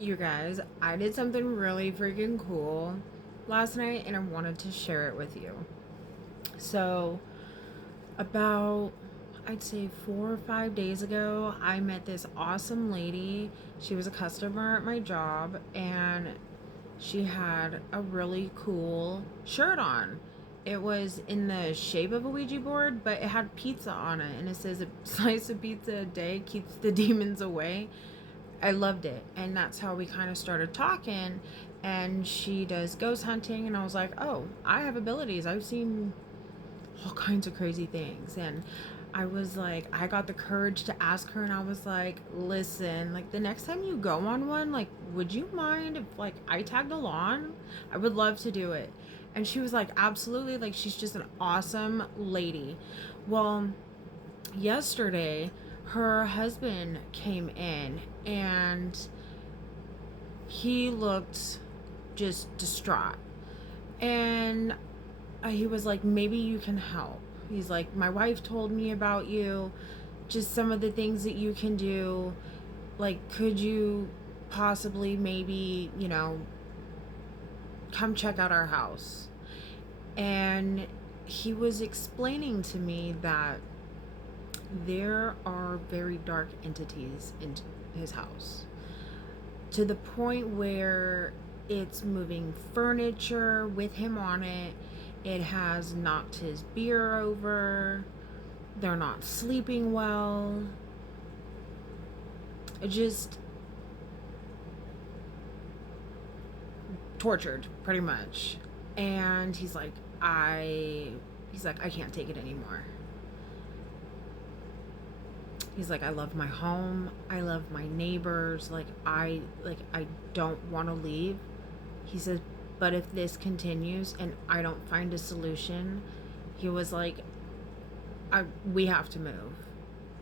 You guys, I did something really freaking cool last night and I wanted to share it with you. So, about I'd say 4 or 5 days ago, I met this awesome lady. She was a customer at my job and she had a really cool shirt on. It was in the shape of a Ouija board, but it had pizza on it and it says a slice of pizza a day keeps the demons away. I loved it. And that's how we kind of started talking. And she does ghost hunting. And I was like, oh, I have abilities. I've seen all kinds of crazy things. And I was like, I got the courage to ask her. And I was like, listen, like the next time you go on one, like, would you mind if like I tagged along? I would love to do it. And she was like, absolutely. Like, she's just an awesome lady. Well, yesterday her husband came in and he looked just distraught, and he was like, maybe you can help. He's like, my wife told me about you, just some of the things that you can do, like could you possibly maybe come check out our house. And he was explaining to me that there are very dark entities in his house, to the point where it's moving furniture with him on it. It has knocked his beer over. They're not sleeping well. It just tortured pretty much. And he's like, I can't take it anymore. He's like, I love my home, I love my neighbors, I don't want to leave. He says, but if this continues and I don't find a solution, he was like, we have to move,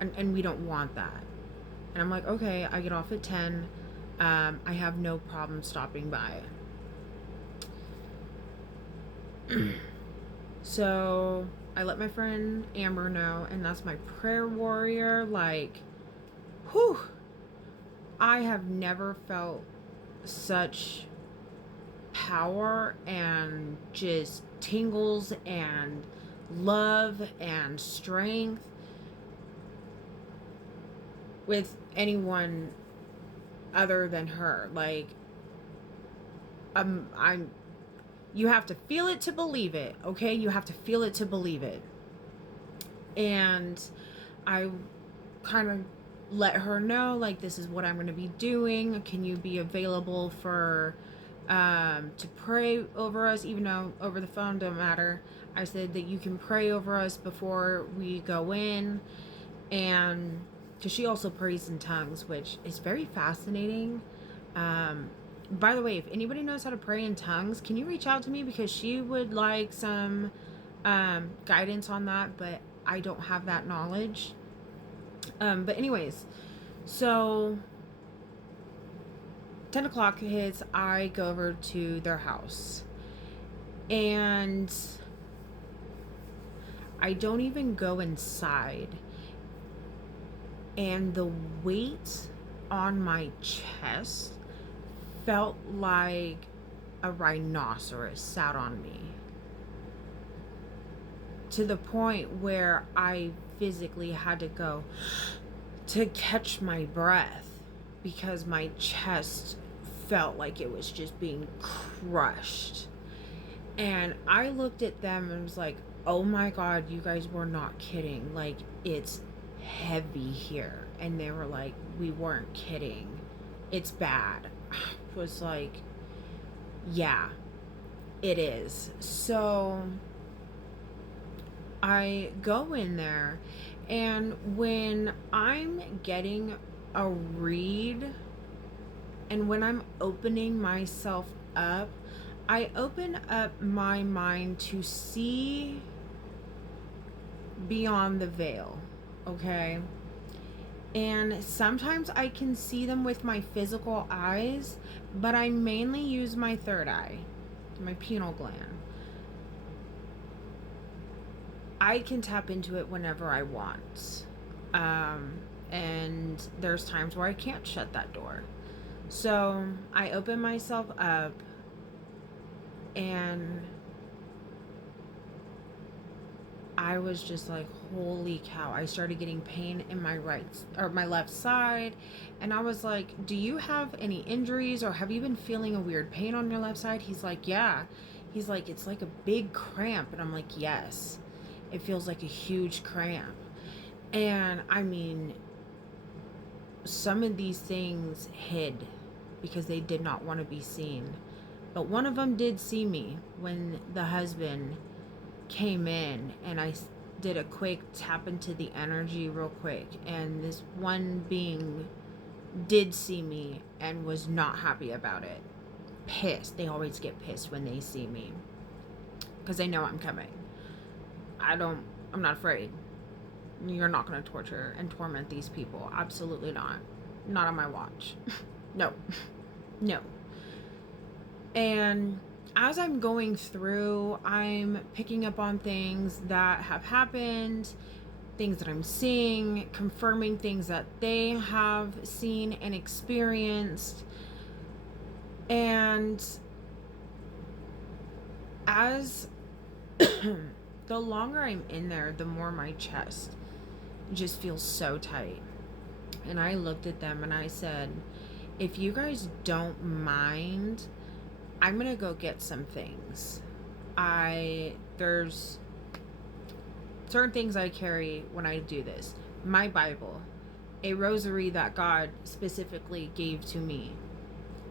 and we don't want that. And I'm like, okay, I get off at 10. I have no problem stopping by. So I let my friend Amber know, and that's my prayer warrior. Like, whew, I have never felt such power and just tingles and love and strength with anyone other than her. Like, I'm you have to feel it to believe it, okay? You have to feel it to believe it. And I kind of let her know, like, this is what I'm going to be doing. Can you be available for to pray over us, even though over the phone don't matter. I said that you can pray over us before we go in. And because she also prays in tongues, which is very fascinating. By the way, if anybody knows how to pray in tongues, can you reach out to me, because she would like some guidance on that, but I don't have that knowledge. But anyways, so 10 o'clock hits, I go over to their house. And I don't even go inside. And the weight on my chest felt like a rhinoceros sat on me. To the point where I physically had to go to catch my breath, because my chest felt like it was just being crushed. And I looked at them and was like, oh my God, you guys were not kidding. Like, it's heavy here. And they were like, we weren't kidding. It's bad. I was like, yeah, it is. So I go in there, and when I'm getting a read and when I'm opening myself up, I open up my mind to see beyond the veil, okay? And sometimes I can see them with my physical eyes, but I mainly use my third eye, my pineal gland. I can tap into it whenever I want. And there's times where I can't shut that door. So I opened myself up, and I was just like, holy cow. I started getting pain in my my left side. And I was like, do you have any injuries, or have you been feeling a weird pain on your left side? He's like, yeah. He's like, it's like a big cramp. And I'm like, yes, it feels like a huge cramp. And I mean, some of these things hid because they did not want to be seen. But one of them did see me when the husband came in, and I did a quick tap into the energy real quick, and this one being did see me and was not happy about it. Pissed. They always get pissed when they see me because they know I'm coming. I'm not afraid. You're not going to torture and torment these people. Absolutely not. Not on my watch. No. No. And as I'm going through, I'm picking up on things that have happened, things that I'm seeing, confirming things that they have seen and experienced. And as the longer I'm in there, the more my chest just feels so tight. And I looked at them and I said, if you guys don't mind, I'm gonna go get some things. There's certain things I carry when I do this. My Bible, a rosary that God specifically gave to me.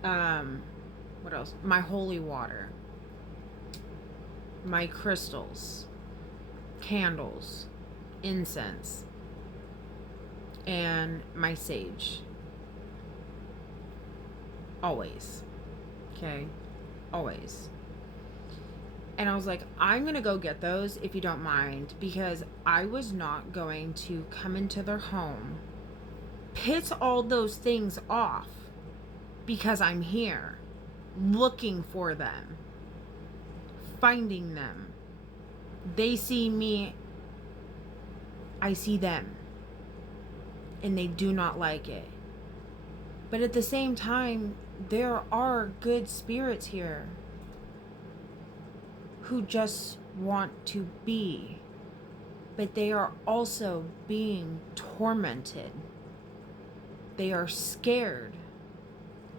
What else? My holy water, my crystals, candles, incense, and my sage. Always. Okay? Always. And I was like, I'm going to go get those if you don't mind, because I was not going to come into their home, piss all those things off because I'm here looking for them, finding them. They see me, I see them, and they do not like it. But at the same time, there are good spirits here who just want to be, but they are also being tormented. They are scared.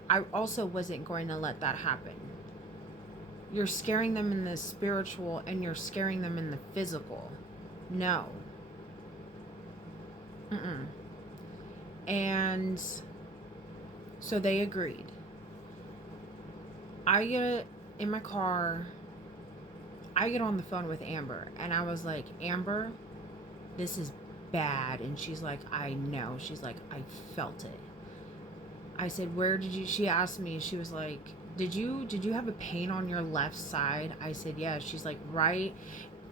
I also wasn't going to let that happen. You're scaring them in the spiritual and you're scaring them in the physical. No. And so they agreed. I get in my car, I get on the phone with Amber, and I was like, Amber, this is bad. And she's like, I know. She's like, I felt it. I said, where did you, she asked me, she was like, did you have a pain on your left side? I said, yeah. She's like, right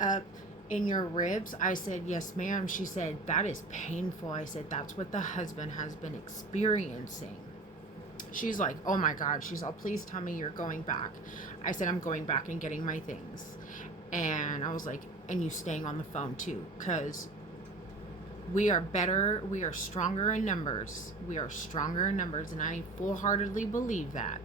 up in your ribs? I said, yes, ma'am. She said, that is painful. I said, that's what the husband has been experiencing. She's like, oh my God. She's like, please tell me you're going back. I said, I'm going back and getting my things. And I was like, and you staying on the phone too, because we are better, we are stronger in numbers. We are stronger in numbers, and I full-heartedly believe that.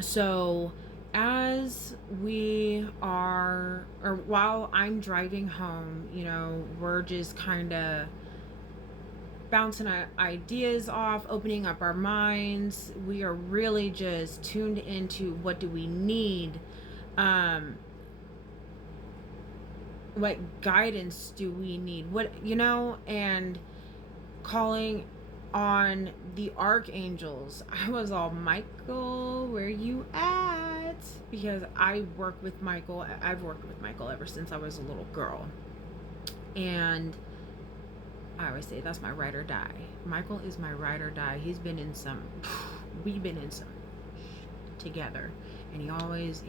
So as we are, or while I'm driving home, you know, we're just kind of bouncing ideas off, opening up our minds. We are really just tuned into what do we need, what guidance do we need, what, you know, and calling on the archangels. I was all, Michael, where you at? Because I work with Michael. I've worked with Michael ever since I was a little girl. And I always say that's my ride or die. Michael is my ride or die. We've been in some together. And he always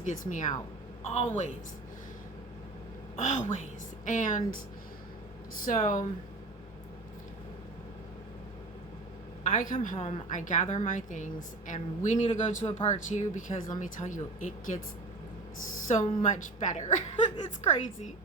gets me out. Always. And so I come home, I gather my things, and we need to go to a part 2, because let me tell you, it gets so much better. It's crazy.